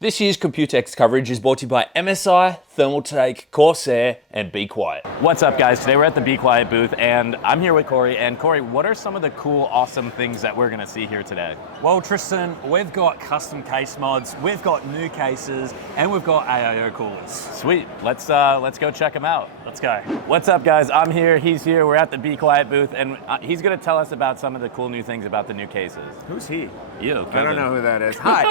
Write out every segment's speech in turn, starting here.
This year's Computex coverage is brought to you by MSI, Thermaltake, Corsair, and Be Quiet. What's up, guys? Today we're at the Be Quiet booth, and I'm here with Corey. And Corey, what are some of the cool, awesome things that we're going to see here today? Well, Tristan, we've got custom case mods, we've got new cases, and we've got AIO coolers. Sweet. Let's go check them out. Let's go. What's up, guys? I'm here. He's here. We're at the Be Quiet booth, and he's going to tell us about some of the cool new things about the new cases. Who's he? You, Kevin. I don't know who that is. Hi,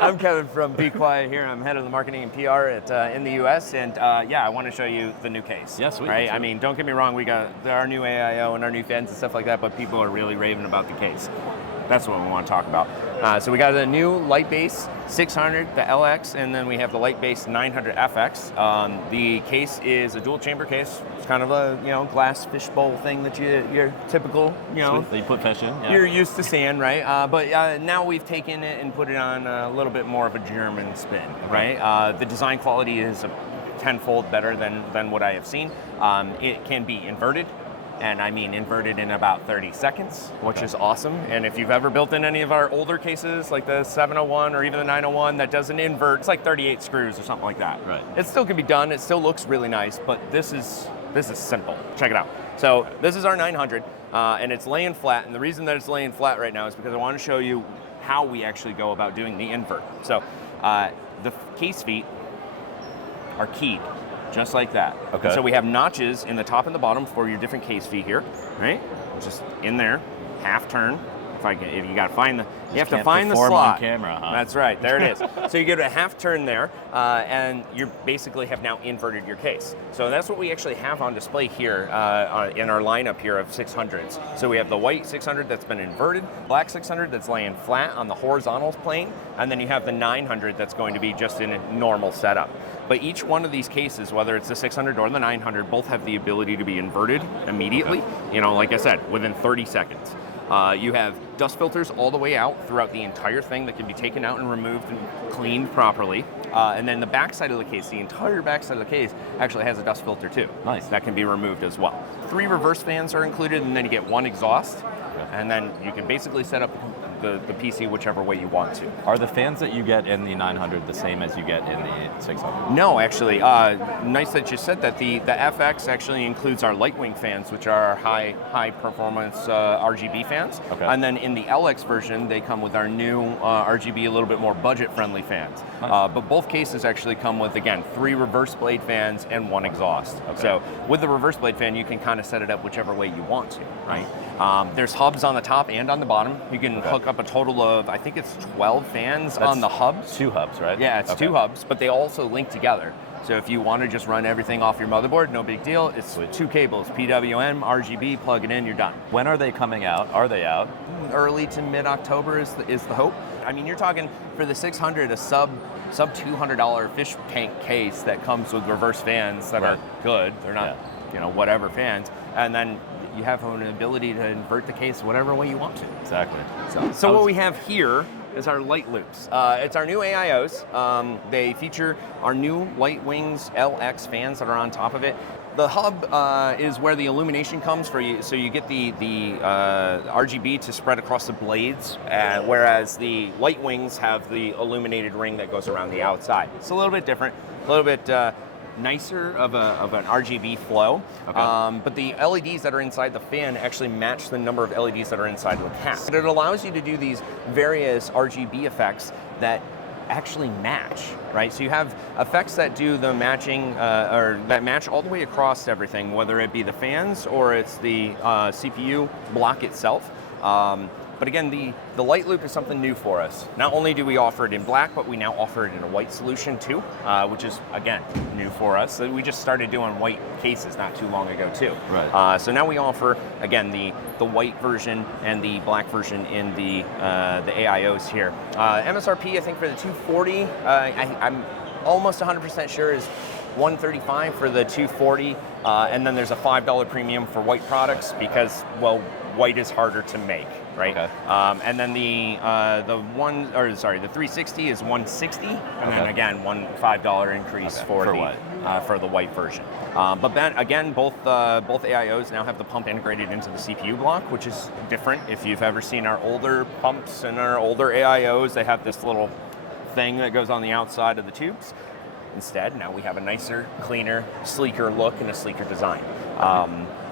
I'm Kevin from Be Quiet here. I'm head of the marketing and PR in the US, and yeah, I want to show you the new case. Yeah, sweet. Right? I mean, don't get me wrong, we got our new AIO and our new fans and stuff like that, but people are really raving about the case. That's what we want to talk about. So we got the new light base 600, the LX, and then we have the light base 900 FX. The case is a dual chamber case. It's kind of a glass fishbowl thing that your typical Sweet. That you put fish in. Yeah. You're used to seeing, right? But now we've taken it and put it on a little bit more of a German spin, right? The design quality is tenfold better than what I have seen. It can be inverted. And I mean inverted in about 30 seconds, which is awesome. And if you've ever built in any of our older cases, like the 701 or even the 901 that doesn't invert, it's like 38 screws or something like that. Right. It still can be done. It still looks really nice, but this is simple. Check it out. So this is our 900, and it's laying flat. And the reason that it's laying flat right now is because I want to show you how we actually go about doing the invert. So the case feet are keyed. Just like that. Okay. And so we have notches in the top and the bottom for your different case feet here, right? Just in there, half turn. If you got to find you have to find the slot. On camera, huh? That's right. There it is. So you get a half turn there, and you basically have now inverted your case. So that's what we actually have on display here in our lineup here of 600s. So we have the white 600 that's been inverted, black 600 that's laying flat on the horizontal plane, and then you have the 900 that's going to be just in a normal setup. But each one of these cases, whether it's the 600 or the 900, both have the ability to be inverted immediately. Like I said, within 30 seconds. You have dust filters all the way out throughout the entire thing that can be taken out and removed and cleaned properly. And then the back side of the case, the entire back side of the case actually has a dust filter too. Nice. That can be removed as well. 3 reverse fans are included, and then you get 1 exhaust. And then you can basically set up the PC whichever way you want to. Are the fans that you get in the 900 the same as you get in the 600? No, actually. Nice that you said that. The FX actually includes our Lightwing fans, which are our high performance RGB fans. Okay. And then in the LX version, they come with our new RGB, a little bit more budget friendly fans. Nice. But both cases actually come with, again, 3 reverse blade fans and 1 exhaust. Okay. So with the reverse blade fan, you can kind of set it up whichever way you want to, right? There's hubs on the top and on the bottom. You can hook up a total of, I think it's 12 fans on the hubs. 2 hubs, right? Yeah, it's 2 hubs, but they also link together. So if you want to just run everything off your motherboard, no big deal. It's 2 cables, PWM, RGB, plug it in, you're done. When are they coming out? Are they out? Early to mid-October is the hope. I mean, you're talking for the 600, a sub $200 fish tank case that comes with reverse fans that are good. They're not, whatever fans. And then you have an ability to invert the case whatever way you want to. Exactly. So what we have here is our light loops. It's our new AIOs. They feature our new Lightwings LX fans that are on top of it. The hub is where the illumination comes for you, so you get the RGB to spread across the blades, whereas the Lightwings have the illuminated ring that goes around the outside. It's a little bit different, a little bit nicer of an RGB flow, but the LEDs that are inside the fan actually match the number of LEDs that are inside the cap. And it allows you to do these various RGB effects that actually match, right? So you have effects that do the matching, or that match all the way across everything, whether it be the fans or it's the CPU block itself. But again, the light loop is something new for us. Not only do we offer it in black, but we now offer it in a white solution too, which is, again, new for us. So we just started doing white cases not too long ago too. Right. So now we offer, again, the white version and the black version in the AIOs here. MSRP, I think for the 240, I'm almost 100% sure is $135 for the 240, and then there's a $5 premium for white products because, well, white is harder to make, right? Okay. And then the 360 is $160, and then again $5 increase for the white version. But then again, both AIOs now have the pump integrated into the CPU block, which is different. If you've ever seen our older pumps and our older AIOs, they have this little thing that goes on the outside of the tubes. Instead, now we have a nicer, cleaner, sleeker look and a sleeker design.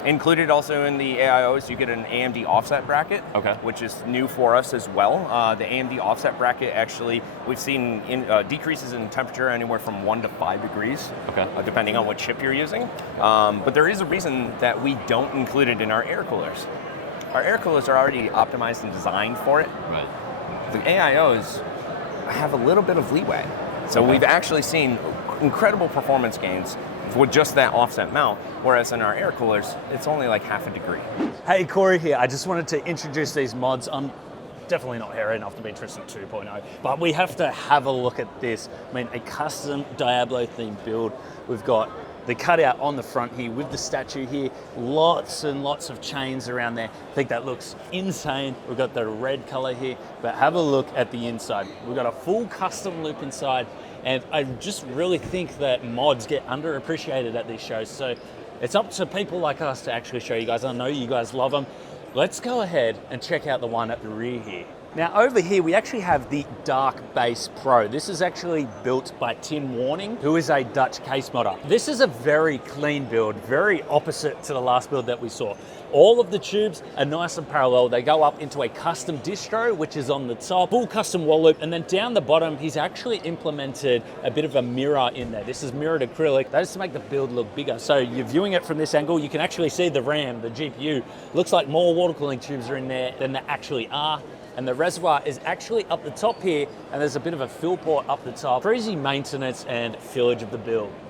Included also in the AIOs, you get an AMD offset bracket, which is new for us as well. The AMD offset bracket, actually, we've seen decreases in temperature anywhere from 1 to 5 degrees, depending on what chip you're using. But there is a reason that we don't include it in our air coolers. Our air coolers are already optimized and designed for it. The AIOs have a little bit of leeway. So we've actually seen incredible performance gains with just that offset mount, whereas in our air coolers, it's only like half a degree. Hey, Corey here. I just wanted to introduce these mods. I'm definitely not hairy enough to be interested in 2.0, but we have to have a look at this. I mean, a custom Diablo themed build. We've got the cutout on the front here with the statue here, lots and lots of chains around there. I think that looks insane. We've got the red color here, but have a look at the inside. We've got a full custom loop inside, and I just really think that mods get underappreciated at these shows. So it's up to people like us to actually show you guys. I know you guys love them. Let's go ahead and check out the one at the rear here. Now over here, we actually have the Dark Base Pro. This is actually built by Tim Warning, who is a Dutch case modder. This is a very clean build, very opposite to the last build that we saw. All of the tubes are nice and parallel. They go up into a custom distro, which is on the top, full custom wall loop, and then down the bottom, he's actually implemented a bit of a mirror in there. This is mirrored acrylic. That is to make the build look bigger. So you're viewing it from this angle, you can actually see the RAM, the GPU. Looks like more water cooling tubes are in there than there actually are. And the reservoir is actually up the top here, and there's a bit of a fill port up the top for easy maintenance and fillage of the build.